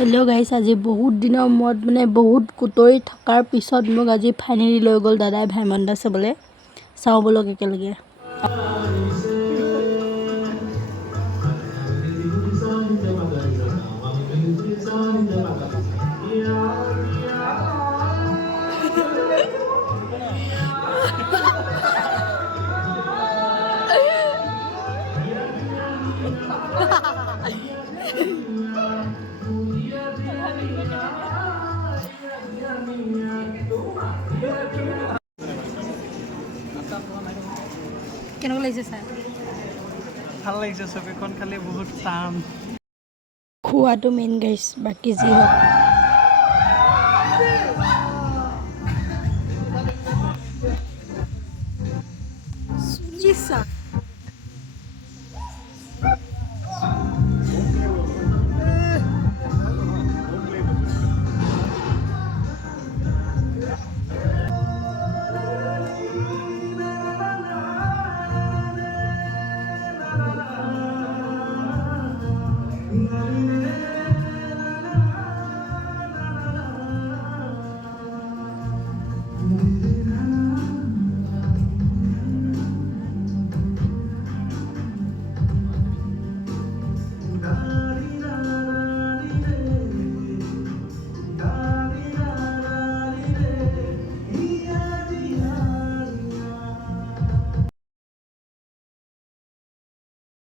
Hello' গাইছ, আজি বহুত দিনৰ মূৰত মানে বহুত কুটৰি থকাৰ পিছত মোক আজি ফাইনেলি লৈ গ'ল দাদাই ভাইমন দা চাবলৈ। চাওঁ বলক একেলগে। কেনেকুৱা লাগিছে চাই? ভাল লাগিছে, ছবিখন খালি বহুত চাম। খোৱাটো মেইন গাইছ, বাকী যি হওক।